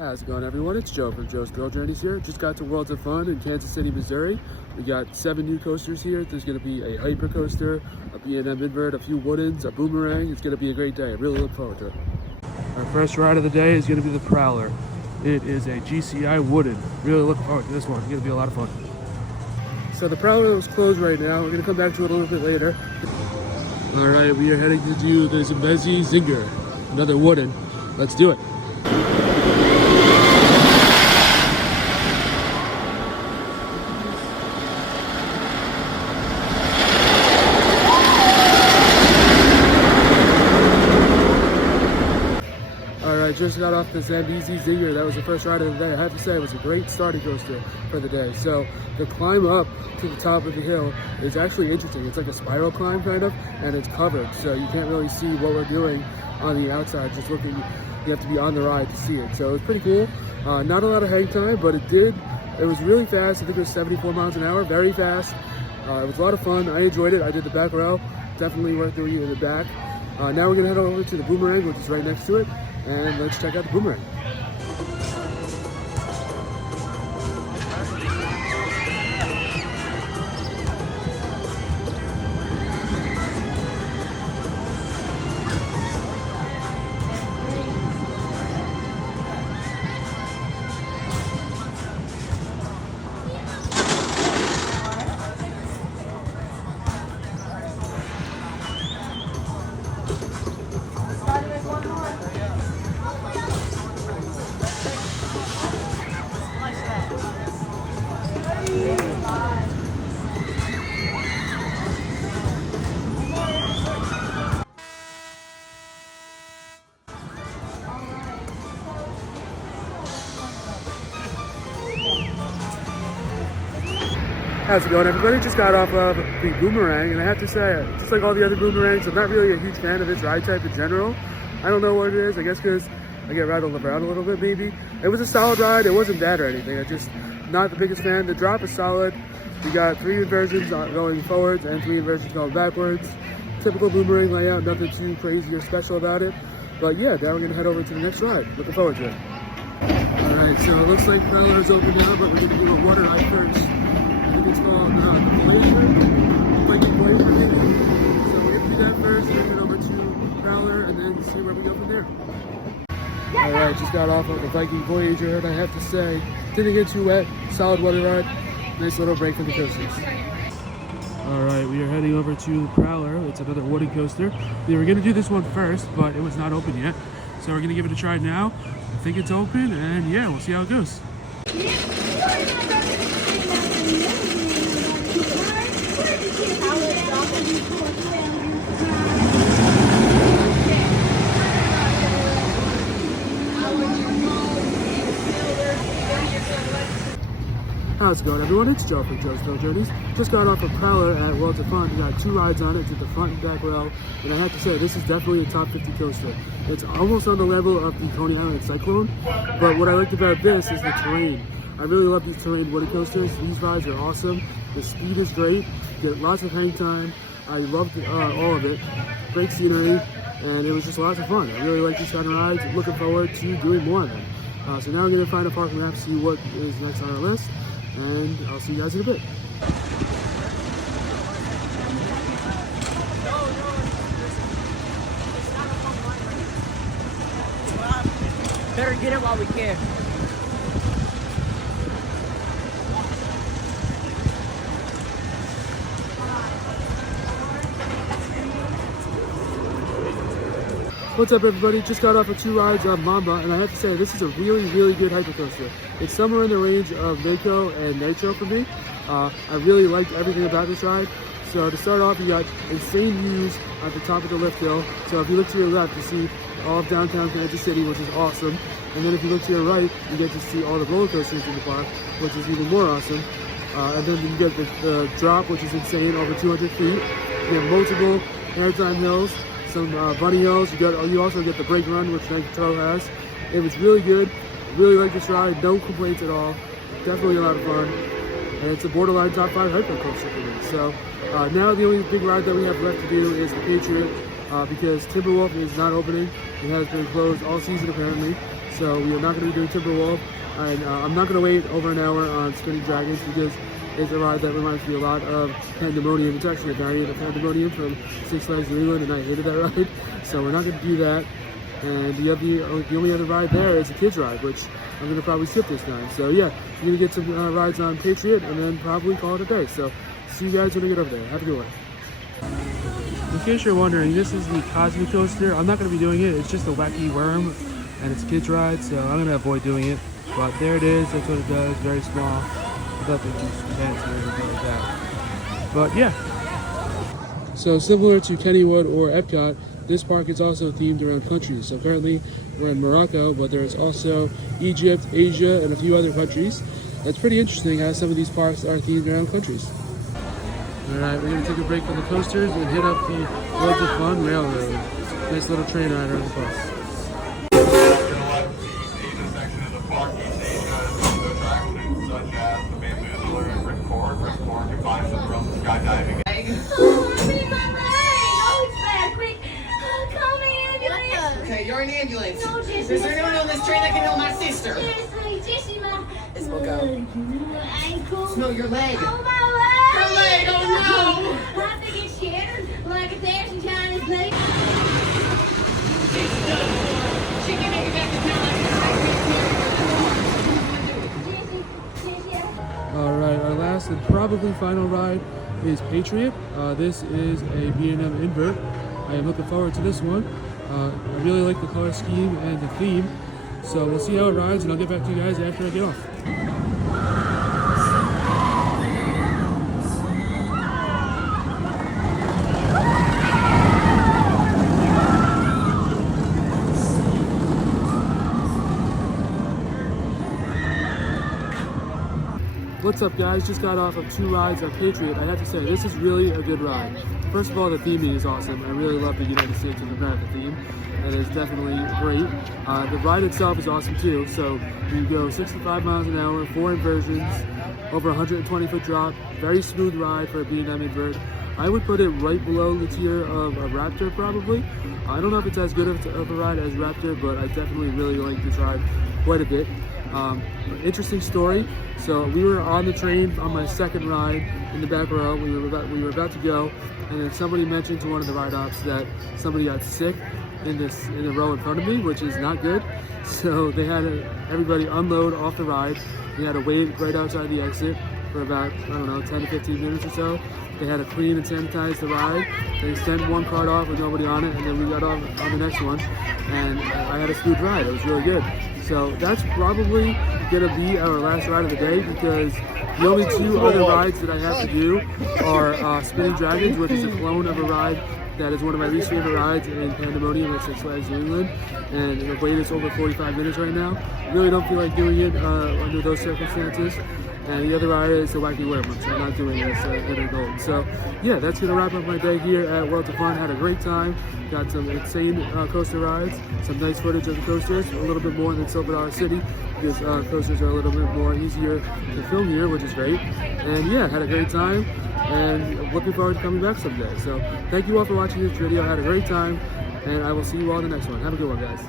How's it going, everyone? It's Joe from Joe's Girl Journeys here. Just got to Worlds of Fun in Kansas City, Missouri. We got 7 new coasters here. There's going to be a hyper coaster, a B&M invert, a few woodens, a boomerang. It's going to be a great day. I really look forward to it. Our first ride of the day is going to be the Prowler. It is a GCI wooden. Really looking forward to this one. It's going to be a lot of fun. So the Prowler is closed right now. We're going to come back to it a little bit later. All right, we are heading to do the Zambezi Zinger, another wooden. Let's do it. I just got off the Zambezi Zinger. That was the first ride of the day. I have to say it was a great starting coaster for the day. So the climb up to the top of the hill is actually interesting. It's like a spiral climb kind of, and it's covered. So you can't really see what we're doing on the outside. Just looking, you have to be on the ride to see it. So it was pretty cool. Not a lot of hang time, but it was really fast. I think it was 74 miles an hour, very fast. It was a lot of fun. I enjoyed it. I did the back row. Definitely worth doing it in the back. Now we're gonna head over to the boomerang, which is right next to it. And let's check out the boomerang. How's it going, everybody? Just got off of the boomerang, and I have to say, just like all the other boomerangs, I'm not really a huge fan of this ride type in general. I don't know what it is. I guess because I get rattled around a little bit, maybe. It was a solid ride. It wasn't bad or anything. I'm just not the biggest fan. The drop is solid. You got 3 inversions going forwards and 3 inversions going backwards. Typical boomerang layout, nothing too crazy or special about it. But yeah, now we're gonna head over to the next ride. Looking forward to it. All right, so it looks like Prowler's open now, but we're gonna do a water ride first. It's called the Glacier, like a glacier thing. So we're gonna do that first, then head over to Prowler, and then see where we go from there. Alright, just got off of the Viking Voyager, and I have to say, didn't get too wet, solid water ride, nice little break for the coasters. Alright, we are heading over to Prowler. It's another wooden coaster. We were gonna do this one first, but it was not open yet. So we're gonna give it a try now. I think it's open, and yeah, we'll see how it goes. How's it going, everyone? It's Joe from Joe's Girl Journeys. Just got off of Prowler at Worlds of Fun. We got 2 rides on it, did the front and back row, and I have to say, this is definitely a top 50 coaster. It's almost on the level of the Coney Island Cyclone, but what I liked about this is the terrain. I really love these terrain wooden coasters. These rides are awesome. The speed is great. You get lots of hang time. I loved all of it. Great scenery, and it was just lots of fun. I really like these kind of rides. I'm looking forward to doing more of them. So now I'm going to find a parking map, see what is next on our list, and I'll see you guys in a bit. Better get it while we can. What's up, everybody? Just got off of 2 rides on Mamba, and I have to say, this is a really, really good hypercoaster. It's somewhere in the range of Mako and Nitro for me. I really liked everything about this ride. So to start off, you got insane views at the top of the lift hill. So if you look to your left, you see all of downtown Kansas City, which is awesome. And then if you look to your right, you get to see all the roller coasters in the park, which is even more awesome. And then you get the drop, which is insane, over 200 feet. You have multiple airtime hills, some bunny hills. You also get the brake run, which Nitro has. It was really good. Really like this ride. No complaints at all. Definitely a lot of fun. And it's a borderline top 5 hyper coaster for me. So now the only big ride that we have left to do is the Patriot, because Timberwolf is not opening. It has been closed all season apparently. So we are not going to be doing Timberwolf. And I'm not going to wait over an hour on Spinning Dragons because it's a ride that reminds me a lot of Pandemonium. It's actually a variant of Pandemonium from Six Flags New England, and I hated that ride. So we're not going to do that. And the only other ride there is a kids ride, which I'm going to probably skip this time. So yeah, I'm going to get some rides on Patriot and then probably call it a day. So see you guys when I get over there. Have a good one. In case you're wondering, this is the Cosmic Coaster. I'm not going to be doing it. It's just a wacky worm, and it's a kids ride, so I'm going to avoid doing it. But there it is. That's what it does. Very small. Nothing too fancy or anything like that. But yeah. So similar to Kennywood or Epcot, this park is also themed around countries. So currently we're in Morocco, but there's also Egypt, Asia, and a few other countries. It's pretty interesting how some of these parks are themed around countries. Alright, we're going to take a break from the coasters and hit up the World of Fun Railroad. Nice little train ride around the bus. Skydiving. Oh, I'm in my leg. Oh, it's bad. Quick. Call me ambulance. Okay, you're an ambulance. No, Jesse. Is there anyone on this train that can help my sister? Jesse, my This will go. ankle. No, your leg. Oh, my leg. Her leg, oh no. I think it's shattered like a dancing Chinese lady. She can make it back to town. Alright, our last and probably final ride is Patriot. This is a B&M invert. I am looking forward to this one. I really like the color scheme and the theme. So we'll see how it rides, and I'll get back to you guys after I get off. What's up, guys? Just got off of 2 rides on Patriot. I have to say, this is really a good ride. First of all, the theming is awesome. I really love the United States of America theme. That is definitely great. The ride itself is awesome too. So you go 65 miles an hour, 4 inversions, over 120-foot drop. Very smooth ride for a B&M invert. I would put it right below the tier of a Raptor probably. I don't know if it's as good of a ride as Raptor, but I definitely really like this ride quite a bit. Interesting story. So we were on the train on my second ride in the back row. We were about to go, and then somebody mentioned to one of the ride ops that somebody got sick in the row in front of me, which is not good. So they had everybody unload off the ride. We had to wait right outside the exit for about, I don't know, 10 to 15 minutes or so. They had to clean and sanitize the ride. They sent one cart off with nobody on it, and then we got on the next one, and I had a smooth ride. It was really good. So that's probably gonna be our last ride of the day, because the only 2 other rides that I have to do are Spinning Dragons, which is a clone of a ride that is one of my least favorite rides in Pandemonium at Six Flags New England, and the wait is over 45 minutes right now. Really don't feel like doing it under those circumstances. And the other ride is the Wacky Worm, which I'm not doing this Hidden Gold. So yeah, that's gonna wrap up my day here at World of Fun. Had a great time. Got some insane coaster rides, some nice footage of the coasters, a little bit more than Silver Dollar City, because coasters are a little bit more easier to film here, which is great. And yeah, had a great time, and looking forward to coming back someday. So thank you all for watching this video. Had a great time, and I will see you all in the next one. Have a good one, guys.